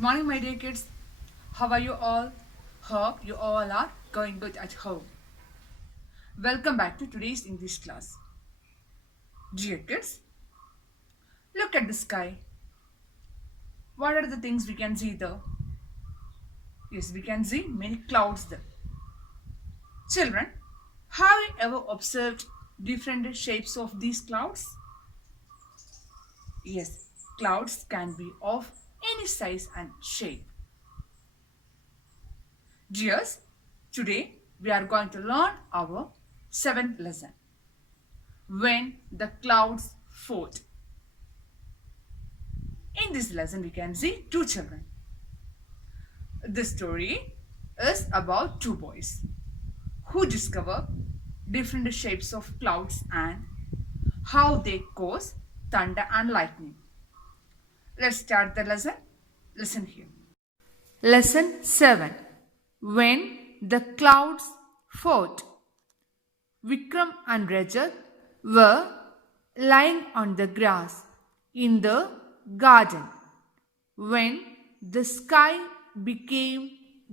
Good morning, my dear kids. How are you all? Hope you all are going good at home. Welcome back to today's English class. Dear kids, look at the sky. What are the things we can see there? Yes, we can see many clouds there. Children, have you ever observed different shapes of these clouds? Yes, clouds can be of any size and shape. Dears, today we are going to learn our seventh lesson. When the clouds fought. In this lesson, we can see two children. The story is about two boys who discover different shapes of clouds and how they cause thunder and lightning. Let's start the lesson. Listen here. Lesson 7. When the clouds fought. Vikram and Rajat were lying on the grass in the garden when the sky became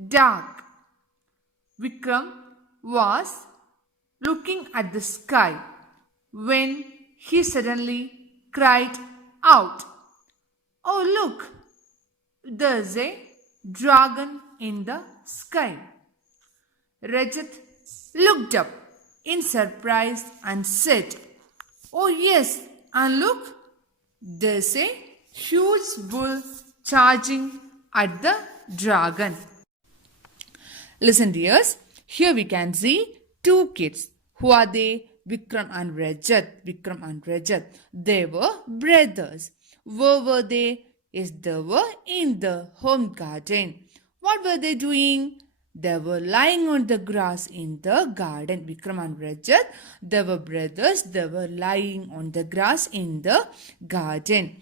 dark. Vikram was looking at the sky when he suddenly cried out, "Oh, look! There's a dragon in the sky." Rajat looked up in surprise and said, "Oh yes, and look, there's a huge bull charging at the dragon." Listen dears, here we can see two kids. Who are they? Vikram and Rajat. Vikram and Rajat. They were brothers. Where were they? Yes, they were in the home garden. What were they doing? They were lying on the grass in the garden. Vikram and Rajat, they were brothers. They were lying on the grass in the garden.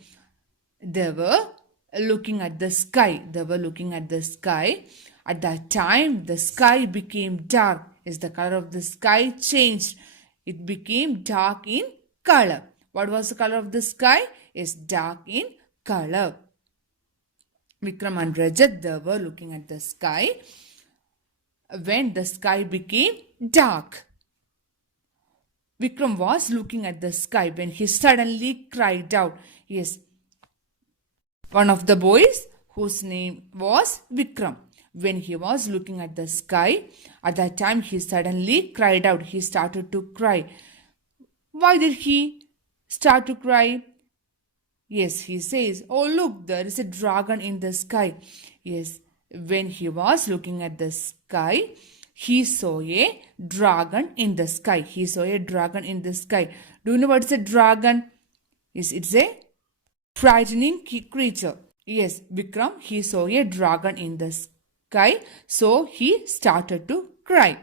They were looking at the sky. They were looking at the sky. At that time, the sky became dark. As the color of the sky changed, it became dark in color. What was the color of the sky? It's dark in color. Vikram and Rajat, they were looking at the sky when the sky became dark. Vikram was looking at the sky when he suddenly cried out. Yes, one of the boys whose name was Vikram. When he was looking at the sky, at that time he suddenly cried out. He started to cry. Why did he start to cry? Yes, he says, "Oh look, there is a dragon in the sky." Yes, when he was looking at the sky, he saw a dragon in the sky. He saw a dragon in the sky. Do you know what is a dragon? Yes, it's a frightening creature. Yes, Vikram, he saw a dragon in the sky, so he started to cry.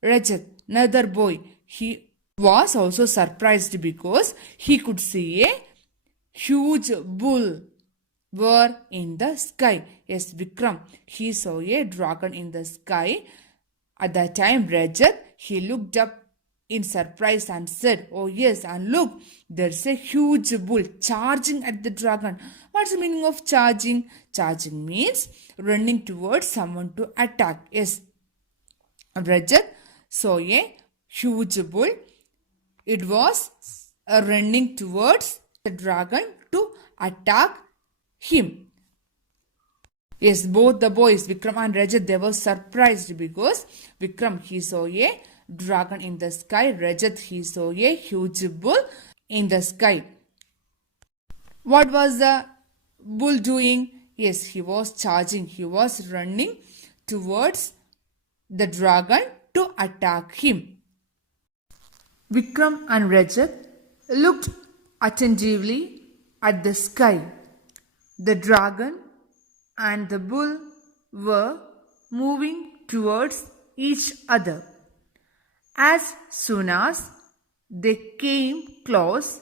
Rajat, another boy, he was also surprised because he could see a huge bull were in the sky. Yes, Vikram, he saw a dragon in the sky. At that time, Rajat, he looked up in surprise and said, "Oh yes, and look, there's a huge bull charging at the dragon." What's the meaning of charging? Charging means running towards someone to attack. Yes, Rajat saw a huge bull. It was running towards the dragon to attack him. Yes, both the boys, Vikram and Rajat, they were surprised because Vikram, he saw a dragon in the sky. Rajat, he saw a huge bull in the sky. What was the bull doing? Yes, he was charging. He was running towards the dragon to attack him. Vikram and Rajat looked attentively at the sky. The dragon and the bull were moving towards each other. As soon as they came close,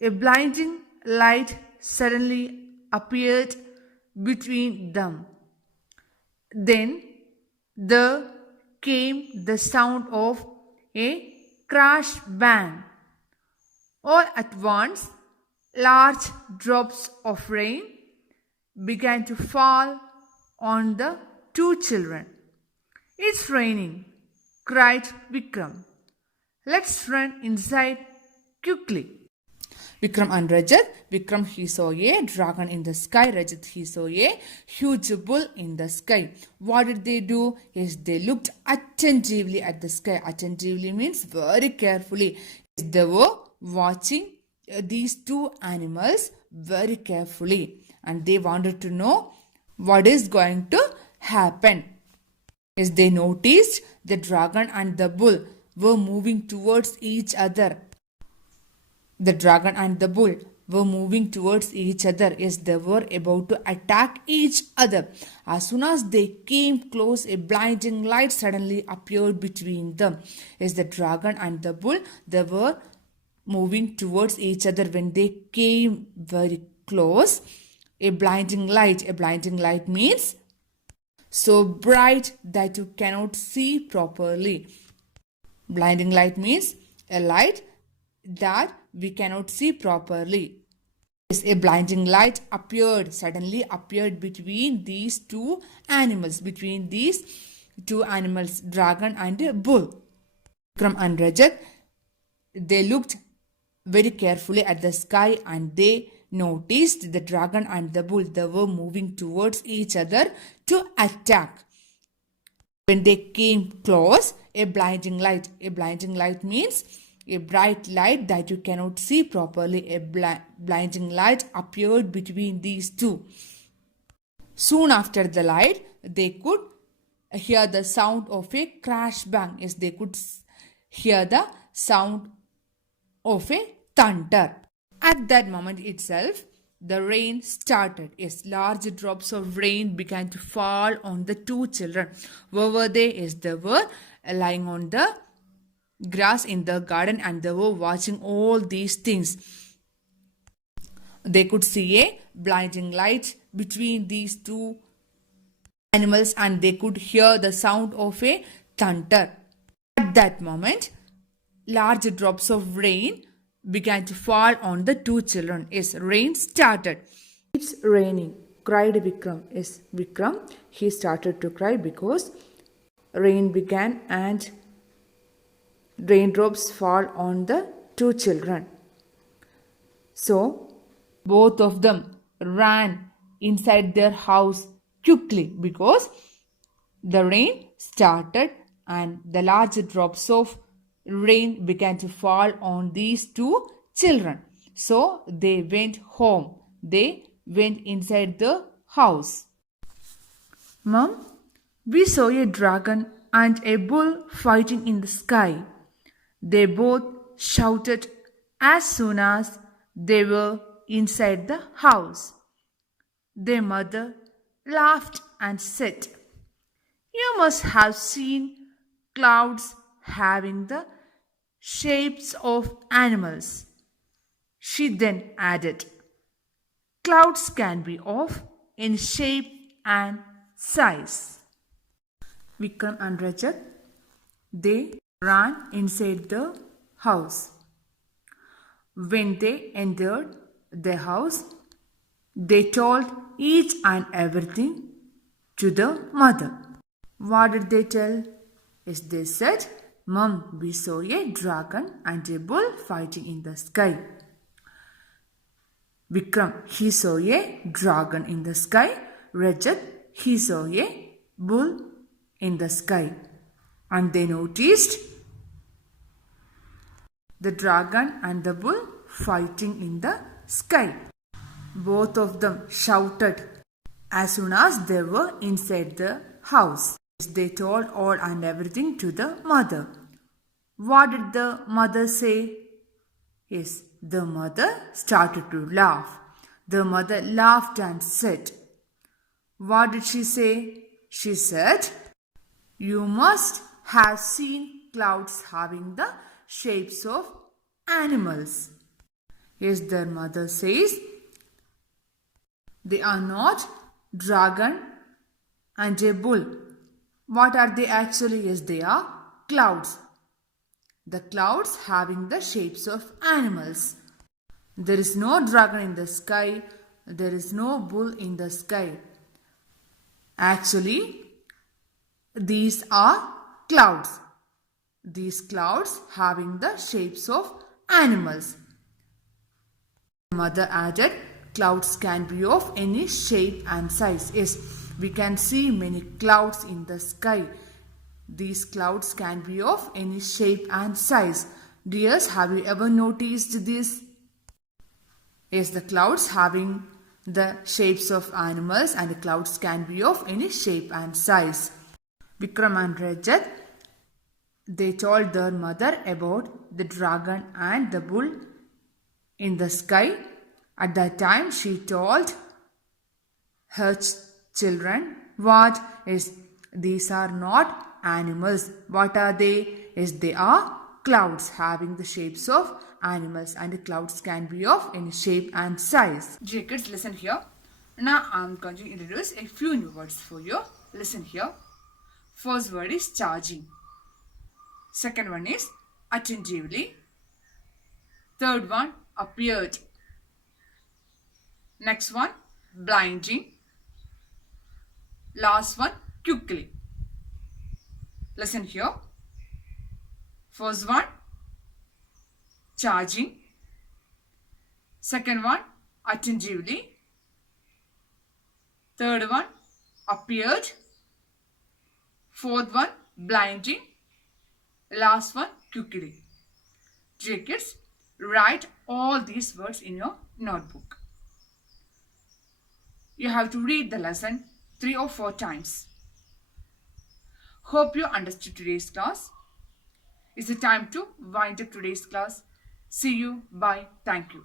a blinding light suddenly appeared between them. Then there came the sound of a crash bang. All at once, large drops of rain began to fall on the two children. It's raining, cried Vikram. Let's run inside quickly. Vikram and Rajat. Vikram, he saw a dragon in the sky. Rajat, he saw a huge bull in the sky. What did they do? Yes, they looked attentively at the sky. Attentively means very carefully. They were watching these two animals very carefully, and they wanted to know what is going to happen. Yes, they noticed the dragon and the bull were moving towards each other. The dragon and the bull were moving towards each other. Yes, they were about to attack each other. As soon as they came close, a blinding light suddenly appeared between them. Yes, the dragon and the bull, they were moving towards each other. When they came very close, a blinding light means so bright that you cannot see properly. Blinding light means a light that we cannot see properly. Yes, a blinding light suddenly appeared between these two animals, dragon and bull. Vikram and Rajat, they looked very carefully at the sky and they noticed the dragon and the bull. They were moving towards each other to attack. When they came close, a blinding light means a bright light that you cannot see properly. A blinding light appeared between these two. Soon after the light, they could hear the sound of a crash bang. Yes, they could hear the sound of a thunder. At that moment itself, the rain started. Yes, large drops of rain began to fall on the two children. Where were they? Yes, they were lying on the grass in the garden and they were watching all these things. They could see a blinding light between these two animals and they could hear the sound of a thunder. At that moment, large drops of rain began to fall on the two children. Yes, rain started. It's raining, cried Vikram. Yes, Vikram, he started to cry because rain began and raindrops fall on the two children. So, both of them ran inside their house quickly because the rain started and the large drops of rain began to fall on these two children. So, they went home. They went inside the house. Mom, we saw a dragon and a bull fighting in the sky. They both shouted as soon as they were inside the house. Their mother laughed and said, "You must have seen clouds having the shapes of animals." She then added, "Clouds can be of any shape and size." Vikram and Rajat, they ran inside the house. When they entered the house, they told each and everything to the mother. What did they tell? Yes, they said, "Mom, we saw a dragon and a bull fighting in the sky." Vikram, he saw a dragon in the sky. Rajat, he saw a bull in the sky. And they noticed the dragon and the bull fighting in the sky. Both of them shouted as soon as they were inside the house. They told all and everything to the mother. What did the mother say? Yes, the mother started to laugh. The mother laughed and said, what did she say? She said, "You must have seen clouds having the shapes of animals." Yes, their mother says, they are not dragon and a bull. What are they actually? Yes, they are clouds. The clouds having the shapes of animals. There is no dragon in the sky. there is no bull in the sky. Actually, these are clouds. These clouds having the shapes of animals. Mother added, clouds can be of any shape and size. Yes, we can see many clouds in the sky. These clouds can be of any shape and size. Dears, have you ever noticed this? Yes, the clouds having the shapes of animals, and the clouds can be of any shape and size. Vikram and Rajat, they told their mother about the dragon and the bull in the sky. At that time, she told her children, what is, these are not animals. What are they? Yes, they are clouds having the shapes of animals, and the clouds can be of any shape and size. Dear kids, listen here. Now I am going to introduce a few new words for you. Listen here. First word is charging. Second one is attentively. Third one, appeared. Next one, blinding. Last one, quickly. Listen here. First one, charging. Second one, attentively. Third one, appeared. Fourth one, blinding. Last one, quickly. Dear kids, write all these words in your notebook. You have to read the lesson 3 or 4 times. Hope you understood today's class. It's the time to wind up today's class. See you. Bye. Thank you.